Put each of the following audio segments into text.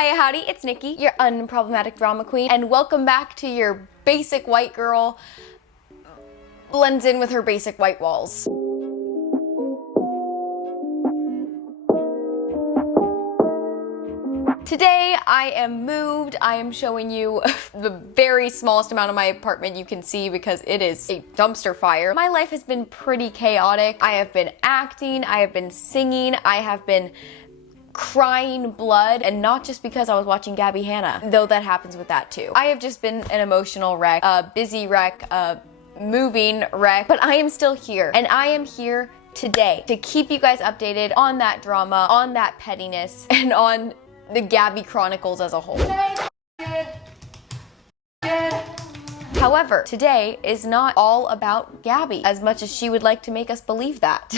Hiya howdy, it's Nikki, your unproblematic drama queen, and welcome back to your basic white girl blends in with her basic white walls. Today, I am moved. I am showing you the very smallest amount of my apartment you can see because it is a dumpster fire. My life has been pretty chaotic. I have been acting, I have been singing, I have been crying blood, and not just because I was watching Gabbie Hanna, though that happens with that too. I have just been an emotional wreck, a busy wreck, a moving wreck, but I am still here, and I am here today to keep you guys updated on that drama, on that pettiness, and on the Gabbie Chronicles as a whole. However, today is not all about Gabbie, as much as she would like to make us believe that.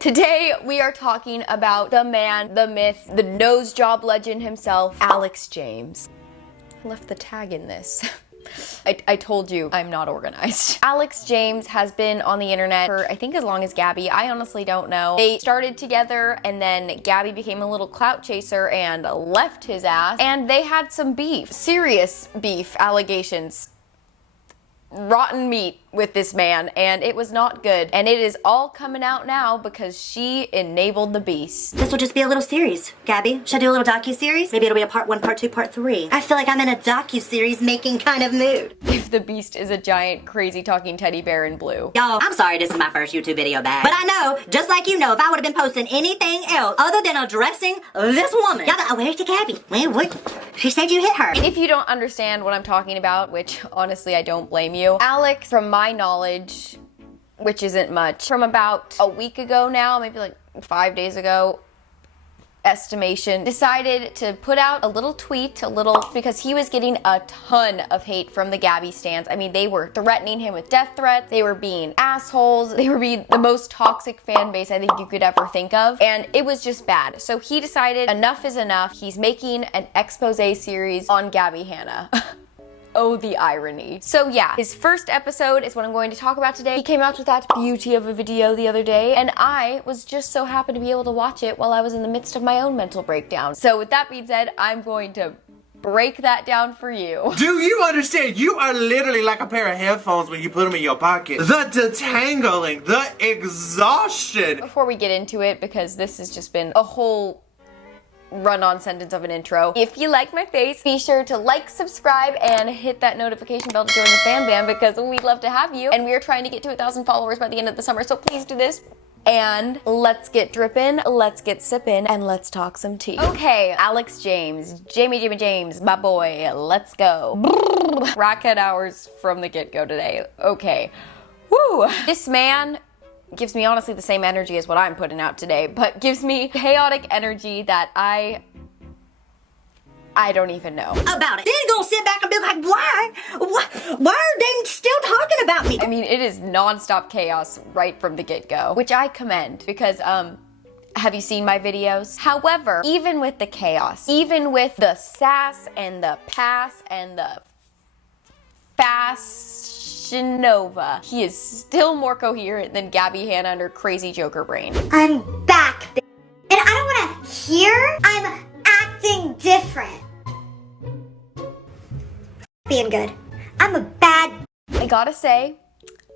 Today, we are talking about the man, the myth, the nose job legend himself, Alex James. I left the tag in this. I told you I'm not organized. Alex James has been on the internet for I think as long as Gabbie. I honestly don't know. They started together and then Gabbie became a little clout chaser and left his ass, and they had some beef. Serious beef allegations. Rotten meat with this man, and it was not good, and it is all coming out now because she enabled the beast. This will just be a little series, Gabbie. Should I do a little docu-series? Maybe it'll be a part 1, part 2, part 3. I feel like I'm in a docu-series making kind of mood. If the beast is a giant crazy talking teddy bear in blue. Y'all, I'm sorry this is my first YouTube video back, but I know, just like you know, if I would have been posting anything else other than addressing this woman, y'all go, where's the Gabbie? What? She said you hit her. If you don't understand what I'm talking about, which honestly I don't blame you, Alex, from my knowledge, which isn't much, from about a week ago now, maybe like 5 days ago, estimation, decided to put out a little tweet, because he was getting a ton of hate from the Gabbie stans. I mean, they were threatening him with death threats, they were being assholes, they were being the most toxic fan base I think you could ever think of, and it was just bad. So he decided enough is enough. He's making an expose series on Gabbie Hanna. Oh, the irony. So yeah, his first episode is what I'm going to talk about today. He came out with that beauty of a video the other day, and I was just so happy to be able to watch it while I was in the midst of my own mental breakdown. So with that being said, I'm going to break that down for you. Do you understand? You are literally like a pair of headphones when you put them in your pocket. The detangling, the exhaustion. Before we get into it, because this has just been a whole run-on sentence of an intro. If you like my face, be sure to like, subscribe, and hit that notification bell to join the fan band because we'd love to have you. And we are trying to get to 1,000 followers by the end of the summer, so please do this. And let's get drippin', let's get sippin', and let's talk some tea. Okay, Alex James, Jamie James, my boy, let's go. Rackhead hours from the get-go today. Okay, woo! This man gives me honestly the same energy as what I'm putting out today, but gives me chaotic energy that I don't even know about it. Then you're gonna sit back and be like, why are they still talking about me? I mean, it is non-stop chaos right from the get-go, which I commend because, have you seen my videos? However, even with the chaos, even with the sass and the pass and the Nova, he is still more coherent than Gabbie Hanna and her crazy Joker brain. I'm back, and I don't want to hear I'm acting different. Being good. I'm a bad. I gotta say,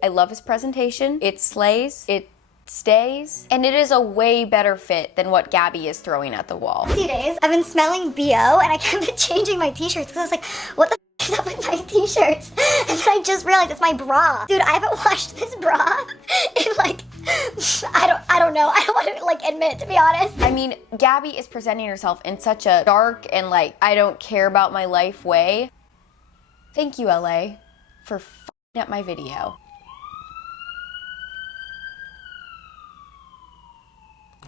I love his presentation. It slays, it stays, and it is a way better fit than what Gabbie is throwing at the wall. Few days, I've been smelling BO, and I kept been changing my t-shirts because I was like, what the is up with my t-shirts? And then I just realized it's my bra. Dude, I haven't washed this bra in like, I don't know. I don't want to like admit, to be honest. I mean, Gabbie is presenting herself in such a dark and like, I don't care about my life way. Thank you, LA, for f***ing up my video.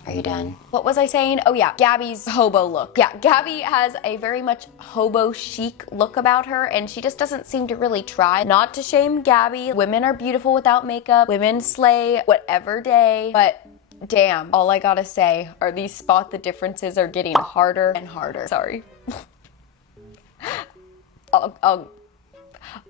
Are you done? What was I saying? Oh yeah, Gabbie's hobo look. Yeah, Gabbie has a very much hobo chic look about her, and she just doesn't seem to really try. Not to shame Gabbie. Women are beautiful without makeup. Women slay whatever day, but damn, all I gotta say are these spot the differences are getting harder and harder. Sorry.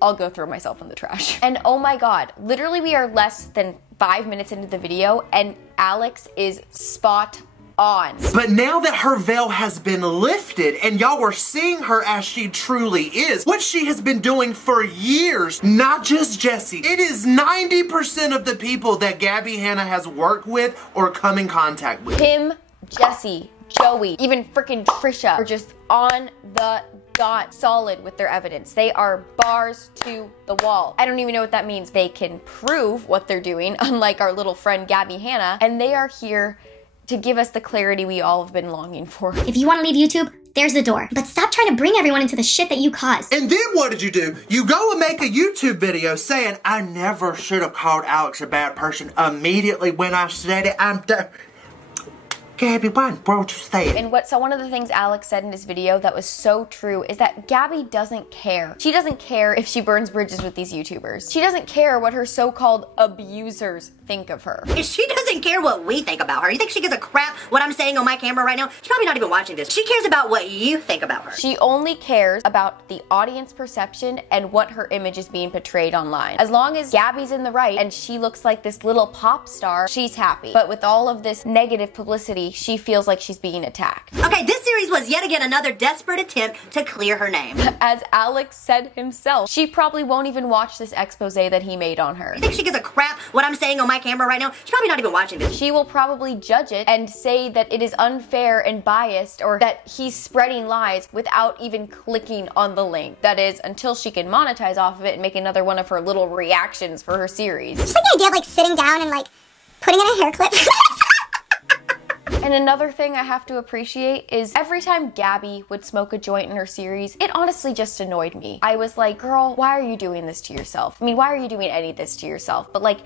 I'll go throw myself in the trash. And oh my God, literally we are less than 5 minutes into the video and Alex is spot on. But now that her veil has been lifted and y'all are seeing her as she truly is, what she has been doing for years, not just Jessie, it is 90% of the people that Gabbie Hanna has worked with or come in contact with. Him, Jessie, Joey, even freaking Trisha are just on the dot, solid with their evidence. They are bars to the wall. I don't even know what that means. They can prove what they're doing, unlike our little friend Gabbie Hanna, and they are here to give us the clarity we all have been longing for. If you want to leave YouTube, there's the door. But stop trying to bring everyone into the shit that you caused. And then what did you do? You go and make a YouTube video saying, I never should have called Alex a bad person immediately when I said it. I'm done. Gabbie, why won't you say it? And one of the things Alex said in his video that was so true is that Gabbie doesn't care. She doesn't care if she burns bridges with these YouTubers. She doesn't care what her so-called abusers think of her. She doesn't care what we think about her. You think she gives a crap what I'm saying on my camera right now? She's probably not even watching this. She cares about what you think about her. She only cares about the audience perception and what her image is being portrayed online. As long as Gabbie's in the right and she looks like this little pop star, she's happy. But with all of this negative publicity, she feels like she's being attacked. Okay, this series was yet again another desperate attempt to clear her name. As Alex said himself, she probably won't even watch this expose that he made on her. You think she gives a crap what I'm saying on my camera right now? She's probably not even watching this. She will probably judge it and say that it is unfair and biased or that he's spreading lies without even clicking on the link. That is, until she can monetize off of it and make another one of her little reactions for her series. Just like the idea of like sitting down and like putting in a hair clip. And another thing I have to appreciate is every time Gabbie would smoke a joint in her series, it honestly just annoyed me. I was like, girl, why are you doing this to yourself? I mean, why are you doing any of this to yourself? But like,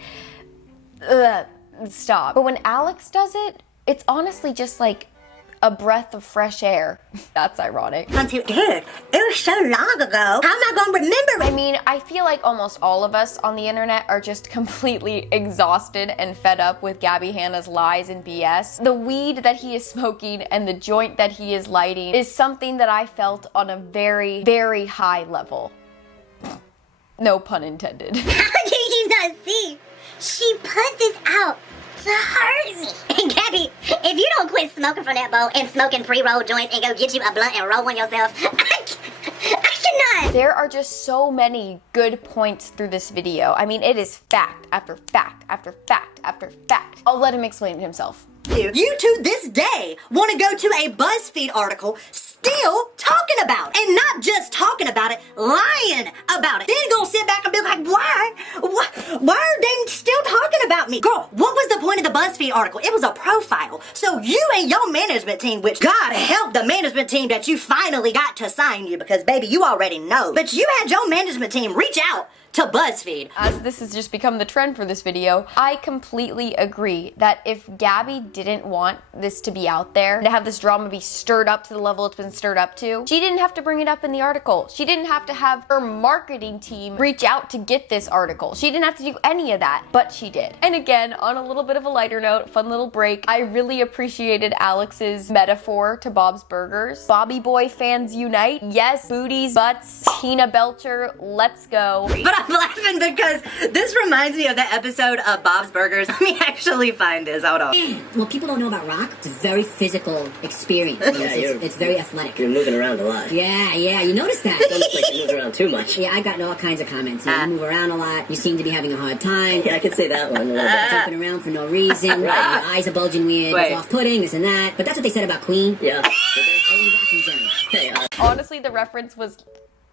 stop. But when Alex does it, it's honestly just like a breath of fresh air. That's ironic. Dude, it was so long ago. How am I gonna remember I mean, I feel like almost all of us on the internet are just completely exhausted and fed up with Gabbie Hanna's lies and BS. The weed that he is smoking and the joint that he is lighting is something that I felt on a very, very high level. No pun intended. How did you not see? She put this out to hurt me. And Gabbie, if you don't quit smoking from that bowl and smoking pre-roll joints and go get you a blunt and roll one yourself, I cannot. There are just so many good points through this video. I mean, it is fact after fact after fact after fact. I'll let him explain it himself. You to this day want to go to a BuzzFeed article still talking about it. And not just talking about it, lying about it. Then gonna sit back and be like, why are they still talking about me? Girl, what was the point of the BuzzFeed article? It was a profile. So you and your management team, which God help the management team that you finally got to sign you, because baby, you already know. But you had your management team reach out to BuzzFeed. As this has just become the trend for this video, I completely agree that if Gabbie didn't want this to be out there, to have this drama be stirred up to the level it's been stirred up to, she didn't have to bring it up in the article. She didn't have to have her marketing team reach out to get this article. She didn't have to do any of that, but she did. And again, on a little bit of a lighter note, fun little break, I really appreciated Alex's metaphor to Bob's Burgers. Bobby Boy fans unite. Yes, booties, butts, Tina Belcher, let's go. But I'm laughing because this reminds me of that episode of Bob's Burgers. Let me actually find this. Hold on. What people don't know about rock, it's a very physical experience. It's very athletic. You're moving around a lot. Yeah, you noticed that. Don't look like you move around too much. Yeah, I got all kinds of comments. You move around a lot. You seem to be having a hard time. Yeah, I can say that one a little bit. Jumping around for no reason. Your eyes are bulging weird. Wait. It's off-putting, this and that. But that's what they said about Queen. Yeah. I mean, rock in general. Hey, Honestly, the reference was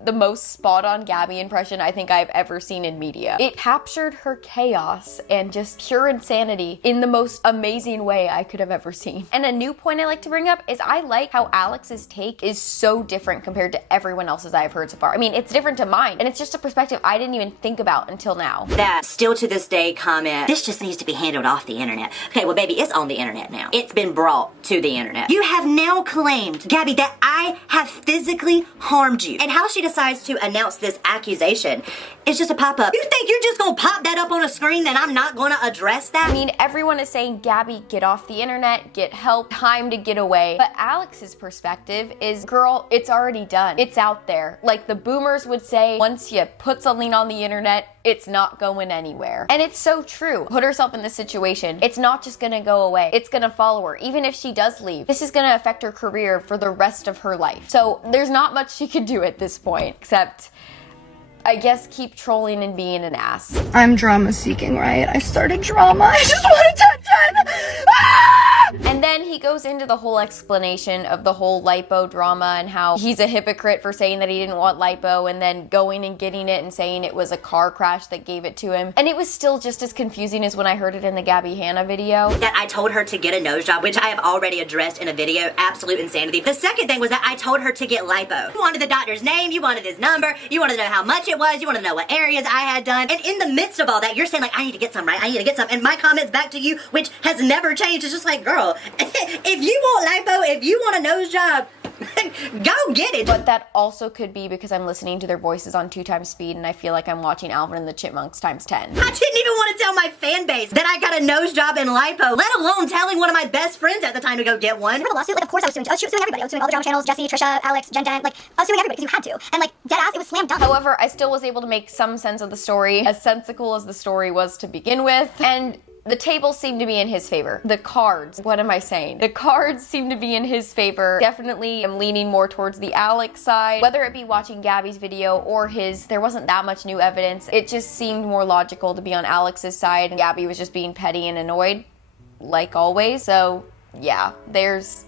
the most spot-on Gabbie impression I think I've ever seen in media. It captured her chaos and just pure insanity in the most amazing way I could have ever seen. And a new point I like to bring up is I like how Alex's take is so different compared to everyone else's I've heard so far. I mean, it's different to mine, and it's just a perspective I didn't even think about until now. That still to this day comment, this just needs to be handled off the internet. Okay, well baby, it's on the internet now. It's been brought to the internet. You have now claimed, Gabbie, that I have physically harmed you. And how she decides to announce this accusation It's just a pop-up. You think you're just gonna pop that up on a screen and I'm not gonna address that? I mean, everyone is saying, Gabbie, get off the internet, get help, time to get away. But Alex's perspective is, girl, it's already done. It's out there. Like the boomers would say, once you put something on the internet, it's not going anywhere. And it's so true. Put herself in this situation. It's not just gonna go away. It's gonna follow her. Even if she does leave, this is gonna affect her career for the rest of her life. So there's not much she could do at this point, except, I guess, keep trolling and being an ass. I'm drama seeking, right? I started drama. I just want attention. And then he goes into the whole explanation of the whole Lipo drama and how he's a hypocrite for saying that he didn't want Lipo and then going and getting it and saying it was a car crash that gave it to him. And it was still just as confusing as when I heard it in the Gabbie Hanna video. That I told her to get a nose job, which I have already addressed in a video. Absolute insanity. The second thing was that I told her to get Lipo. You wanted the doctor's name, you wanted his number, you wanted to know how much it was, you wanted to know what areas I had done. And in the midst of all that, you're saying like, I need to get some, right? I need to get some. And my comments back to you, which has never changed, is just like, girl, if you want Lipo, if you want a nose job, go get it. But that also could be because I'm listening to their voices on 2x speed and I feel like I'm watching Alvin and the Chipmunks times 10. I didn't even want to tell my fan base that I got a nose job in Lipo, let alone telling one of my best friends at the time to go get one. For the lawsuit, like, of course I was suing. I was suing everybody. I was suing all the drama channels, Jesse, Trisha, Alex, Jen, like, I was suing everybody because you had to. And, like, dead ass, it was slam dunk. However, I still was able to make some sense of the story, as sensical as the story was to begin with, and the tables seem to be in his favor. The cards, what am I saying? The cards seem to be in his favor. Definitely am leaning more towards the Alex side. Whether it be watching Gabbie's video or his, there wasn't that much new evidence. It just seemed more logical to be on Alex's side, and Gabbie was just being petty and annoyed, like always. So, yeah, there's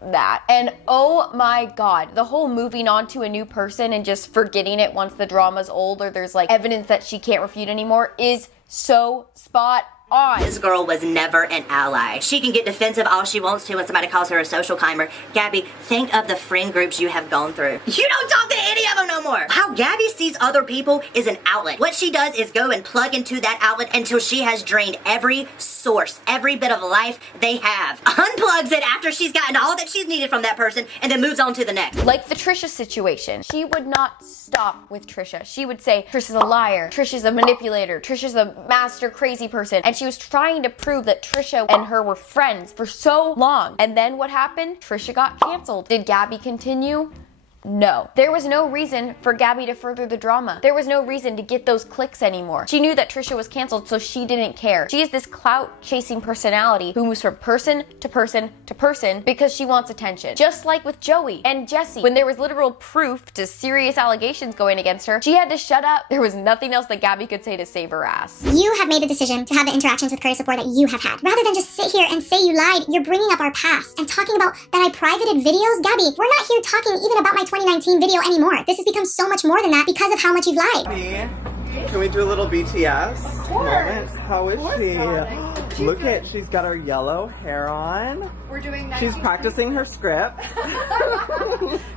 that. And oh my god, the whole moving on to a new person and just forgetting it once the drama's old or there's like evidence that she can't refute anymore is so spot on. This girl was never an ally. She can get defensive all she wants to when somebody calls her a social climber. Gabbie, think of the friend groups you have gone through. You don't talk to any of them no more. How Gabbie sees other people is an outlet. What she does is go and plug into that outlet until she has drained every source, every bit of life they have. Unplugs it after she's gotten all that she's needed from that person and then moves on to the next. Like the Trisha situation. She would not stop with Trisha. She would say, Trisha's a liar, Trisha's a manipulator, Trisha's a master crazy person. And she was trying to prove that Trisha and her were friends for so long. And then what happened? Trisha got canceled. Did Gabbie continue? No. There was no reason for Gabbie to further the drama. There was no reason to get those clicks anymore. She knew that Trisha was canceled, so she didn't care. She is this clout-chasing personality who moves from person to person to person because she wants attention. Just like with Joey and Jesse. When there was literal proof to serious allegations going against her, she had to shut up. There was nothing else that Gabbie could say to save her ass. You have made the decision to have the interactions with career support that you have had. Rather than just sit here and say you lied, you're bringing up our past and talking about that I privated videos. Gabbie, we're not here talking even about my 2019 video anymore. This has become so much more than that because of how much you've lied. Can we do a little BTS moment? How is she? Look at, she's got her yellow hair on. We're doing that. She's practicing her script.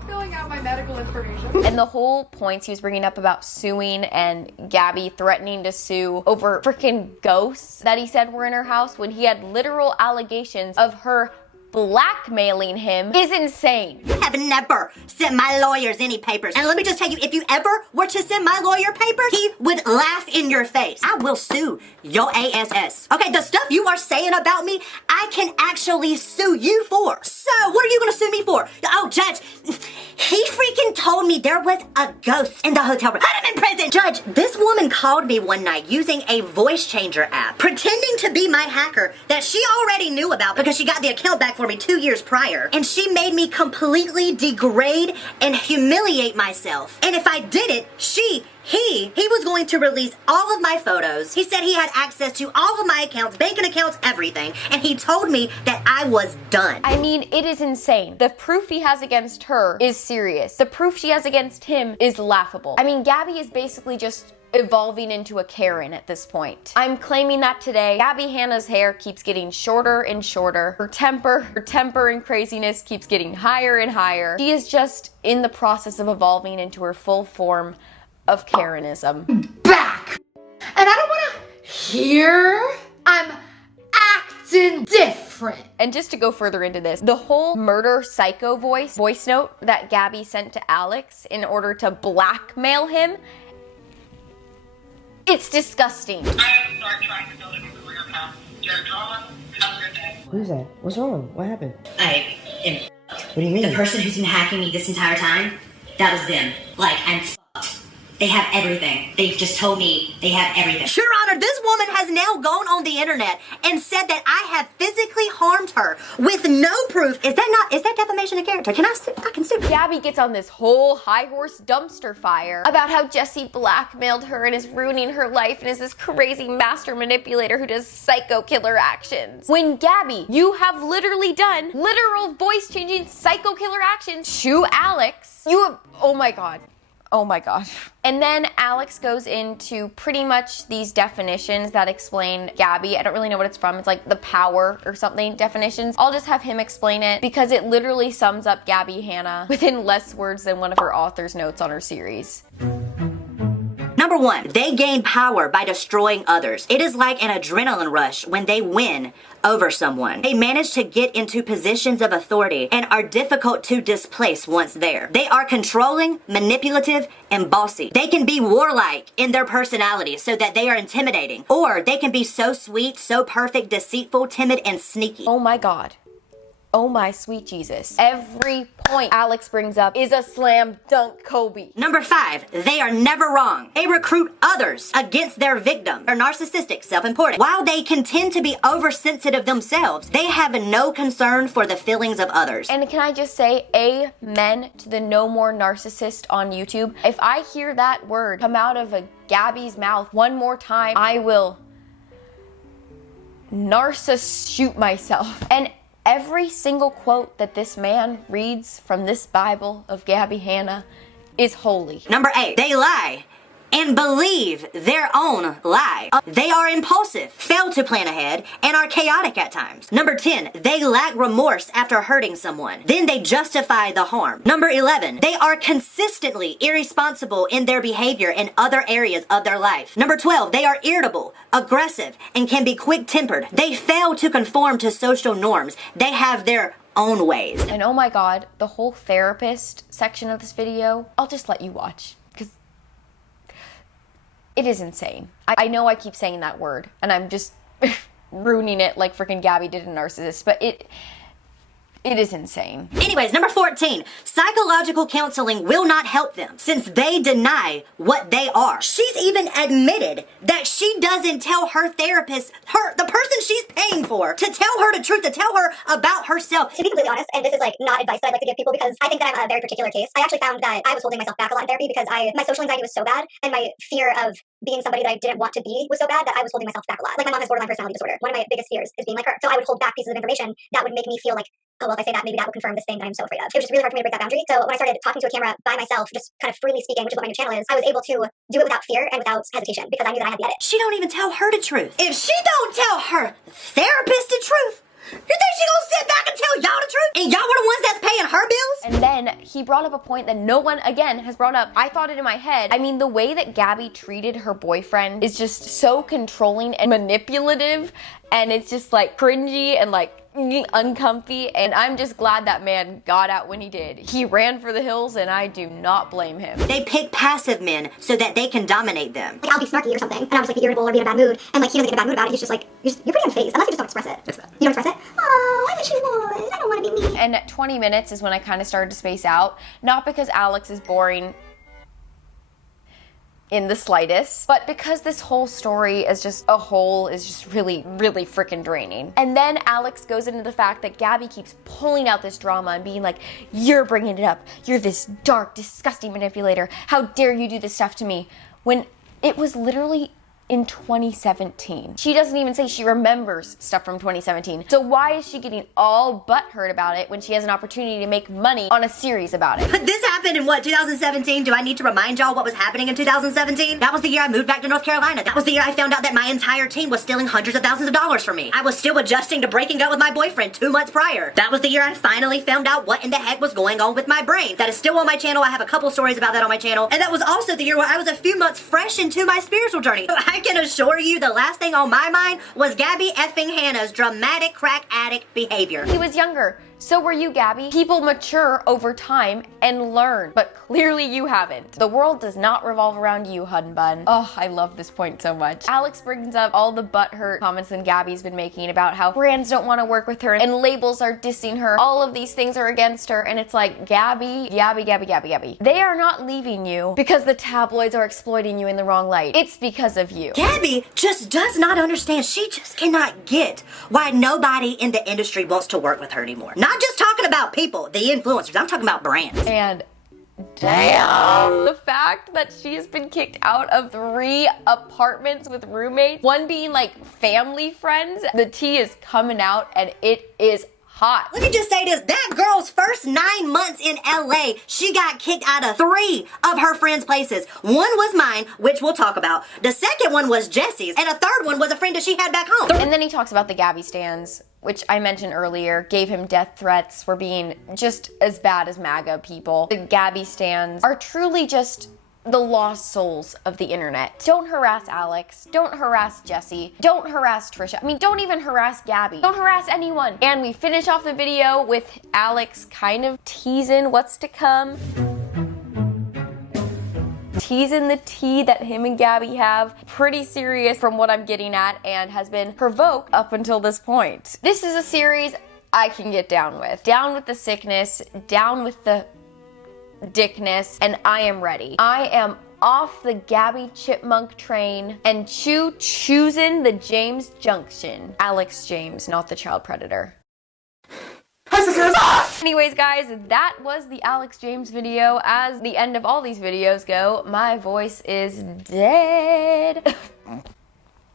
Filling out my medical information. And the whole points he was bringing up about suing and Gabbie threatening to sue over freaking ghosts that he said were in her house when he had literal allegations of her blackmailing him is insane. You have never sent my lawyers any papers. And let me just tell you, if you ever were to send my lawyer papers, he would laugh in your face. I will sue your ass. Okay, the stuff you are saying about me, I can actually sue you for. So, what are you gonna sue me for? Oh, Judge, he freaking told me there was a ghost in the hotel room. Put him in prison! Judge, this woman called me one night using a voice changer app, pretending to be my hacker that she already knew about because she got the account back for me 2 years prior. And she made me completely degrade and humiliate myself. And if I did it, he was going to release all of my photos. He said he had access to all of my accounts, banking accounts, everything. And he told me that I was done. I mean, it is insane. The proof he has against her is serious. The proof she has against him is laughable. I mean, Gabbie is basically just evolving into a Karen at this point. I'm claiming that today. Gabbie Hanna's hair keeps getting shorter and shorter. Her temper and craziness keeps getting higher and higher. She is just in the process of evolving into her full form of Karenism. Back! And I don't want to hear I'm acting different. And just to go further into this, the whole murder psycho voice note that Gabbie sent to Alex in order to blackmail him It's disgusting. I am start trying to build a new career path. Jared Drama, have a good day. Who's that? What's wrong? What happened? I am. What do you mean? The person who's been hacking me this entire time, that was them. Like, I'm fucked. They have everything. They've just told me they have everything. Your Honor, this woman has now gone on the internet and said that I have physically harmed her with no proof. Is that defamation of character? I can sue. Gabbie gets on this whole high horse dumpster fire about how Jesse blackmailed her and is ruining her life and is this crazy master manipulator who does psycho killer actions. When Gabbie, you have literally done literal voice changing psycho killer actions to Alex. You have, oh my God. Oh my gosh. And then Alex goes into pretty much these definitions that explain Gabbie. I don't really know what it's from. It's like the power or something definitions. I'll just have him explain it because it literally sums up Gabbie Hanna within less words than one of her author's notes on her series. Number 1, they gain power by destroying others. It is like an adrenaline rush when they win over someone. They manage to get into positions of authority and are difficult to displace once there. They are controlling, manipulative, and bossy. They can be warlike in their personality so that they are intimidating, or they can be so sweet, so perfect, deceitful, timid, and sneaky. Oh my God. Oh my sweet Jesus. Every point Alex brings up is a slam dunk Kobe. Number 5, they are never wrong. They recruit others against their victim. They're narcissistic, self-important. While they can tend to be oversensitive themselves, they have no concern for the feelings of others. And can I just say amen to the no more narcissist on YouTube? If I hear that word come out of a Gabbie's mouth one more time, I will shoot myself. And every single quote that this man reads from this Bible of Gabbie Hanna is holy. Number 8, they lie and believe their own lie. They are impulsive, fail to plan ahead, and are chaotic at times. Number 10, they lack remorse after hurting someone. Then they justify the harm. Number 11, they are consistently irresponsible in their behavior in other areas of their life. Number 12, they are irritable, aggressive, and can be quick-tempered. They fail to conform to social norms. They have their own ways. And oh my God, the whole therapist section of this video, I'll just let you watch. It is insane. I know I keep saying that word, and I'm just ruining it like freaking Gabbie did a narcissist, but it is insane. Anyways, number 14, psychological counseling will not help them since they deny what they are. She's even admitted that she doesn't tell her therapist, the person she's paying for, to tell her the truth, to tell her about herself. To be completely honest, and this is like not advice that I'd like to give people because I think that I'm a very particular case. I actually found that I was holding myself back a lot in therapy because my social anxiety was so bad and my fear of being somebody that I didn't want to be was so bad that I was holding myself back a lot. Like my mom has borderline personality disorder. One of my biggest fears is being like her. So I would hold back pieces of information that would make me feel like, oh, well, if I say that, maybe that will confirm this thing that I'm so afraid of. It was just really hard for me to break that boundary. So when I started talking to a camera by myself, just kind of freely speaking, which is what my new channel is, I was able to do it without fear and without hesitation because I knew that I had the edit. She don't even tell her the truth. If she don't tell her therapist the truth, you think she gonna sit back and tell y'all the truth? And y'all were the ones that's paying her bills? And then he brought up a point that no one, again, has brought up. I thought it in my head. I mean, the way that Gabbie treated her boyfriend is just so controlling and manipulative, and it's just like cringy and like uncomfy, and I'm just glad that man got out when he did. He ran for the hills, and I do not blame him. They pick passive men so that they can dominate them. Like I'll be snarky or something, and I was like be irritable or be in a bad mood, and like he doesn't get in a bad mood about it. He's just like, you're pretty unfazed, unless you just don't express it. You don't express it? Oh, I wish you would. I don't want to be me. And at 20 minutes is when I kind of started to space out, not because Alex is boring in the slightest, but because this whole story as just a whole is just really, really freaking draining. And then Alex goes into the fact that Gabbie keeps pulling out this drama and being like, you're bringing it up. You're this dark, disgusting manipulator. How dare you do this stuff to me? When it was literally in 2017. She doesn't even say she remembers stuff from 2017. So why is she getting all butthurt about it when she has an opportunity to make money on a series about it? But this happened in what, 2017? Do I need to remind y'all what was happening in 2017? That was the year I moved back to North Carolina. That was the year I found out that my entire team was stealing hundreds of thousands of dollars from me. I was still adjusting to breaking up with my boyfriend 2 months prior. That was the year I finally found out what in the heck was going on with my brain. That is still on my channel. I have a couple stories about that on my channel. And that was also the year where I was a few months fresh into my spiritual journey. I can assure you the last thing on my mind was Gabbie effing Hanna's dramatic crack addict behavior. He was younger. So were you, Gabbie. People mature over time and learn, but clearly you haven't. The world does not revolve around you, hun bun. Oh, I love this point so much. Alex brings up all the butthurt comments that Gabbie's been making about how brands don't want to work with her and labels are dissing her. All of these things are against her, and it's like, Gabbie. They are not leaving you because the tabloids are exploiting you in the wrong light. It's because of you. Gabbie just does not understand. She just cannot get why nobody in the industry wants to work with her anymore. Not just talking about people, the influencers. I'm talking about brands. And damn, the fact that she has been kicked out of 3 apartments with roommates, one being like family friends, the tea is coming out and it is hot. Let me just say this, that girl's first 9 months in LA, she got kicked out of 3 of her friends' places. One was mine, which we'll talk about. The second one was Jesse's, and a third one was a friend that she had back home. And then he talks about the Gabbie stans, which I mentioned earlier, gave him death threats for being just as bad as MAGA people. The Gabbie stans are truly just the lost souls of the internet. Don't harass Alex. Don't harass Jesse. Don't harass Trisha. I mean, don't even harass Gabbie. Don't harass anyone. And we finish off the video with Alex kind of teasing what's to come. Teasing the tea that him and Gabbie have. Pretty serious from what I'm getting at, and has been provoked up until this point. This is a series I can get down with. Down with the sickness, down with the dickness, and I am ready. I am off the Gabbie Chipmunk train and choosing the James Junction. Alex James, not the child predator. Anyways, guys, that was the Alex James video. As the end of all these videos go, my voice is dead.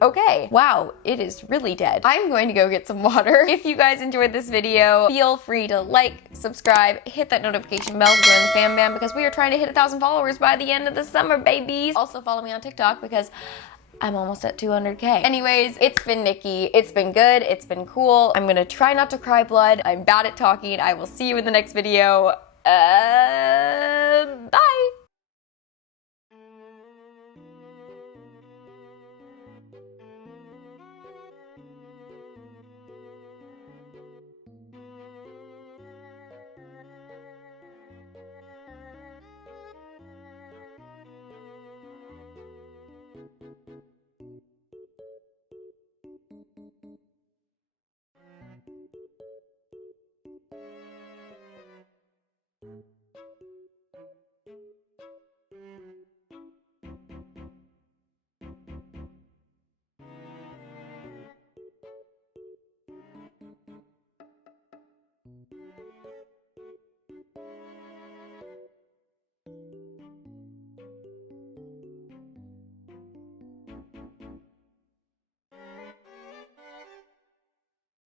Okay, wow, it is really dead. I'm going to go get some water. If you guys enjoyed this video, feel free to like, subscribe, hit that notification bell to join the fam bam, because we are trying to hit 1,000 followers by the end of the summer, babies. Also follow me on TikTok because I'm almost at 200K. Anyways, it's been Nikki. It's been good. It's been cool. I'm gonna try not to cry blood. I'm bad at talking. I will see you in the next video. Bye.